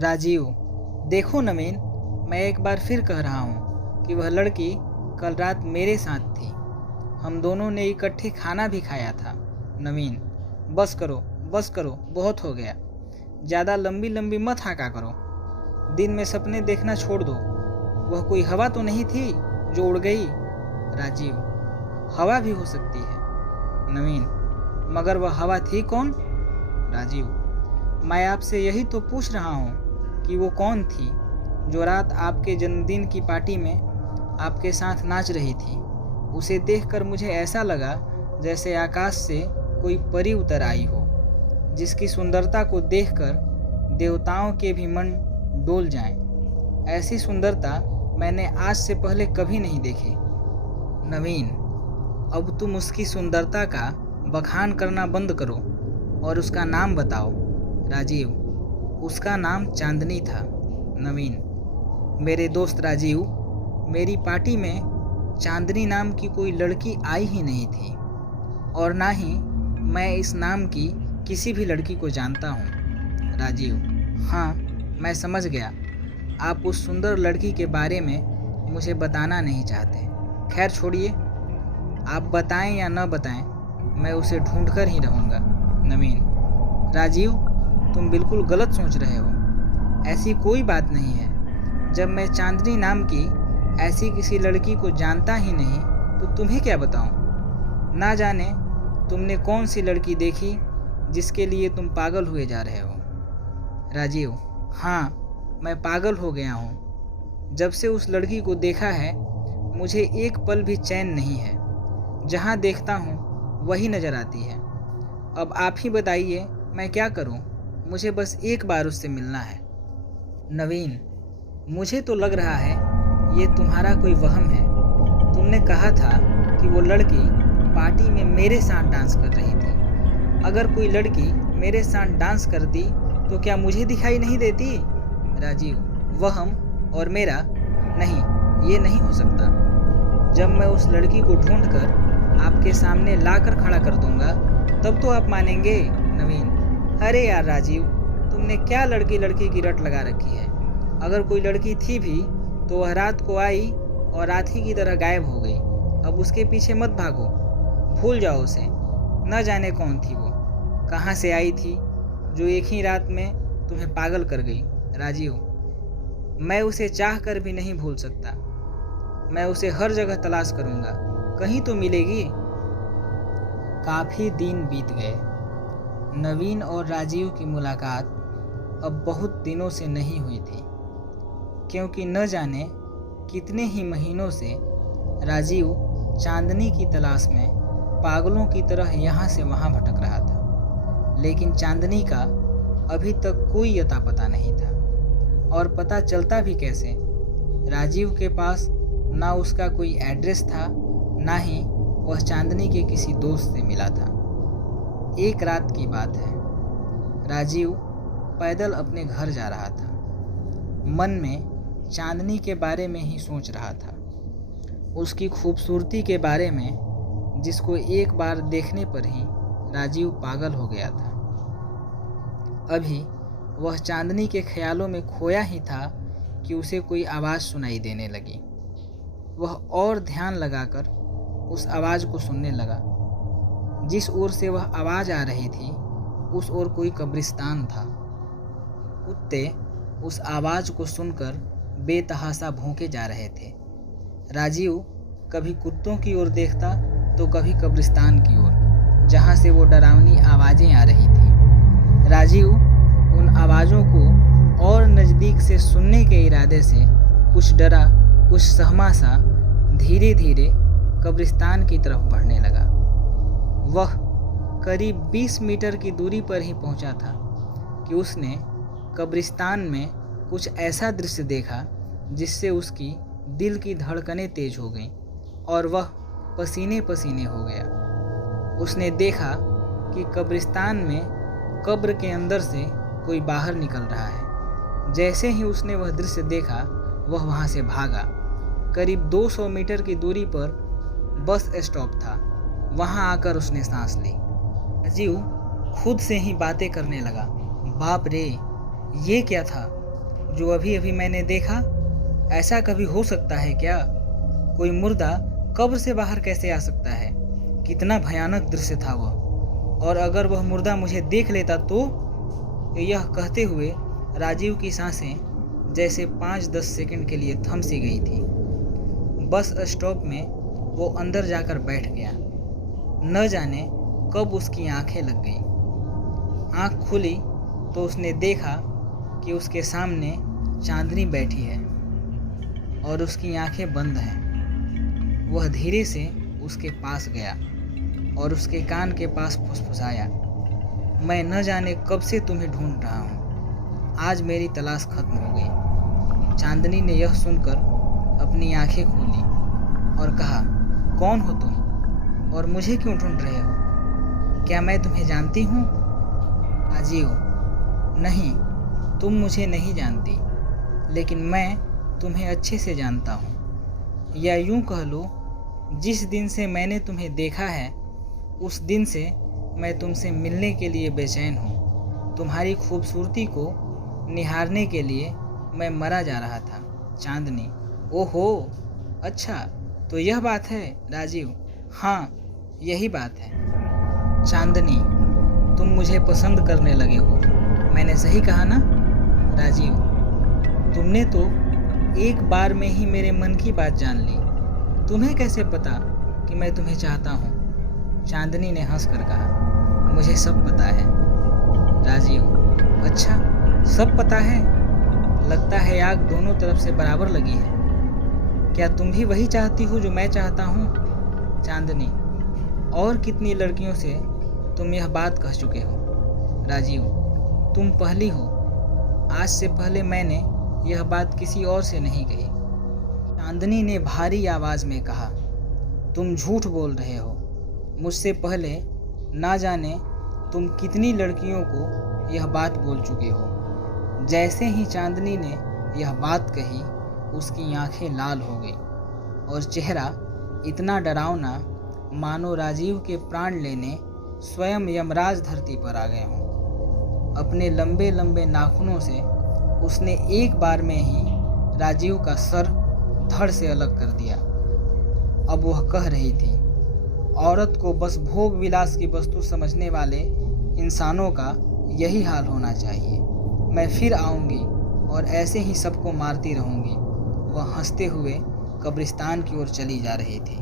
राजीव, देखो नवीन, मैं एक बार फिर कह रहा हूँ कि वह लड़की कल रात मेरे साथ थी। हम दोनों ने इकट्ठे खाना भी खाया था। नवीन, बस करो, बहुत हो गया। ज़्यादा लंबी लंबी मत हाँका करो। दिन में सपने देखना छोड़ दो। वह कोई हवा तो नहीं थी जो उड़ गई। राजीव, हवा भी हो सकती है। नवीन, मगर वह हवा थी कौन? राजीव, मैं आपसे यही तो पूछ रहा हूँ कि वो कौन थी जो रात आपके जन्मदिन की पार्टी में आपके साथ नाच रही थी। उसे देखकर मुझे ऐसा लगा जैसे आकाश से कोई परी उतर आई हो, जिसकी सुंदरता को देखकर देवताओं के भी मन डोल जाएं। ऐसी सुंदरता मैंने आज से पहले कभी नहीं देखी। नवीन, अब तुम उसकी सुंदरता का बखान करना बंद करो और उसका नाम बताओ। राजीव, उसका नाम चांदनी था। नवीन, मेरे दोस्त राजीव, मेरी पार्टी में चांदनी नाम की कोई लड़की आई ही नहीं थी, और ना ही मैं इस नाम की किसी भी लड़की को जानता हूँ। राजीव, हाँ, मैं समझ गया। आप उस सुंदर लड़की के बारे में मुझे बताना नहीं चाहते। खैर छोड़िए, आप बताएं या न बताएं, मैं उसे ढूंढ कर ही रहूँगा। नवीन, राजीव, तुम बिल्कुल गलत सोच रहे हो। ऐसी कोई बात नहीं है। जब मैं चांदनी नाम की ऐसी किसी लड़की को जानता ही नहीं तो तुम्हें क्या बताऊं? ना जाने तुमने कौन सी लड़की देखी जिसके लिए तुम पागल हुए जा रहे हो। राजीव, हाँ, मैं पागल हो गया हूँ। जब से उस लड़की को देखा है मुझे एक पल भी चैन नहीं है। जहाँ देखता हूँ वही नज़र आती है। अब आप ही बताइए मैं क्या करूँ? मुझे बस एक बार उससे मिलना है। नवीन, मुझे तो लग रहा है ये तुम्हारा कोई वहम है। तुमने कहा था कि वो लड़की पार्टी में मेरे साथ डांस कर रही थी। अगर कोई लड़की मेरे साथ डांस करती तो क्या मुझे दिखाई नहीं देती? राजीव, वहम और मेरा नहीं, ये नहीं हो सकता। जब मैं उस लड़की को ढूंढकर आपके सामने लाकर खड़ा कर दूंगा तब तो आप मानेंगे। नवीन, अरे यार राजीव, तुमने क्या लड़की लड़की की रट लगा रखी है। अगर कोई लड़की थी भी तो वह रात को आई और रात ही की तरह गायब हो गई। अब उसके पीछे मत भागो, भूल जाओ उसे। न जाने कौन थी वो, कहाँ से आई थी, जो एक ही रात में तुम्हें पागल कर गई। राजीव, मैं उसे चाह कर भी नहीं भूल सकता। मैं उसे हर जगह तलाश करूँगा, कहीं तो मिलेगी। काफ़ी दिन बीत गए। नवीन और राजीव की मुलाकात अब बहुत दिनों से नहीं हुई थी, क्योंकि न जाने कितने ही महीनों से राजीव चांदनी की तलाश में पागलों की तरह यहाँ से वहाँ भटक रहा था। लेकिन चांदनी का अभी तक कोई अता पता नहीं था, और पता चलता भी कैसे? राजीव के पास ना उसका कोई एड्रेस था, ना ही वह चांदनी के किसी दोस्त से मिला था। एक रात की बात है। राजीव पैदल अपने घर जा रहा था। मन में चांदनी के बारे में ही सोच रहा था, उसकी खूबसूरती के बारे में, जिसको एक बार देखने पर ही राजीव पागल हो गया था। अभी वह चांदनी के ख्यालों में खोया ही था कि उसे कोई आवाज़ सुनाई देने लगी। वह और ध्यान लगाकर उस आवाज़ को सुनने लगा। जिस ओर से वह आवाज़ आ रही थी उस ओर कोई कब्रिस्तान था। कुत्ते उस आवाज़ को सुनकर बेतहाशा भौंके जा रहे थे। राजीव कभी कुत्तों की ओर देखता तो कभी कब्रिस्तान की ओर, जहाँ से वो डरावनी आवाज़ें आ रही थी। राजीव उन आवाज़ों को और नज़दीक से सुनने के इरादे से कुछ डरा कुछ सहमा सा धीरे धीरे कब्रिस्तान की तरफ बढ़ने लगा। वह करीब 20 मीटर की दूरी पर ही पहुंचा था कि उसने कब्रिस्तान में कुछ ऐसा दृश्य देखा जिससे उसकी दिल की धड़कनें तेज हो गईं और वह पसीने पसीने हो गया। उसने देखा कि कब्रिस्तान में कब्र के अंदर से कोई बाहर निकल रहा है। जैसे ही उसने वह दृश्य देखा वह वहाँ से भागा। करीब 200 मीटर की दूरी पर बस स्टॉप था। वहाँ आकर उसने सांस ली। राजीव खुद से ही बातें करने लगा। बाप रे, ये क्या था? जो अभी अभी मैंने देखा? ऐसा कभी हो सकता है क्या? कोई मुर्दा कब्र से बाहर कैसे आ सकता है? कितना भयानक दृश्य था वह। और अगर वह मुर्दा मुझे देख लेता तो? यह कहते हुए राजीव की सांसें जैसे 5-10 सेकंड के लिए थम सी गई थी। बस स्टॉप में वो अंदर जाकर बैठ गया। न जाने कब उसकी आंखें लग गई। आंख खुली तो उसने देखा कि उसके सामने चांदनी बैठी है और उसकी आंखें बंद हैं। वह धीरे से उसके पास गया और उसके कान के पास फुसफुसाया, मैं न जाने कब से तुम्हें ढूंढ रहा हूँ। आज मेरी तलाश खत्म हो गई। चांदनी ने यह सुनकर अपनी आंखें खोली और कहा, कौन हो तुम और मुझे क्यों ढूंढ रहे हो? क्या मैं तुम्हें जानती हूँ? राजीव, नहीं, तुम मुझे नहीं जानती, लेकिन मैं तुम्हें अच्छे से जानता हूँ। या यूँ कह लो, जिस दिन से मैंने तुम्हें देखा है उस दिन से मैं तुमसे मिलने के लिए बेचैन हूँ। तुम्हारी खूबसूरती को निहारने के लिए मैं मरा जा रहा था। चांदनी, ओहो, अच्छा तो यह बात है राजीव? हाँ, यही बात है। चांदनी, तुम मुझे पसंद करने लगे हो, मैंने सही कहा ना? राजीव, तुमने तो एक बार में ही मेरे मन की बात जान ली। तुम्हें कैसे पता कि मैं तुम्हें चाहता हूँ? चांदनी ने हंसकर कहा, मुझे सब पता है। राजीव, अच्छा, सब पता है? लगता है आग दोनों तरफ से बराबर लगी है। क्या तुम भी वही चाहती हो जो मैं चाहता हूँ? चांदनी, और कितनी लड़कियों से तुम यह बात कह चुके हो? राजीव, तुम पहली हो। आज से पहले मैंने यह बात किसी और से नहीं कही। चांदनी ने भारी आवाज में कहा, तुम झूठ बोल रहे हो। मुझसे पहले ना जाने तुम कितनी लड़कियों को यह बात बोल चुके हो। जैसे ही चांदनी ने यह बात कही, उसकी आंखें लाल हो गई और चेहरा इतना डरावना मानो राजीव के प्राण लेने स्वयं यमराज धरती पर आ गए हों। अपने लंबे लंबे नाखूनों से उसने एक बार में ही राजीव का सर धड़ से अलग कर दिया। अब वह कह रही थी, औरत को बस भोग विलास की वस्तु समझने वाले इंसानों का यही हाल होना चाहिए। मैं फिर आऊँगी और ऐसे ही सबको मारती रहूँगी। वह हंसते हुए कब्रिस्तान की ओर चली जा रही थी।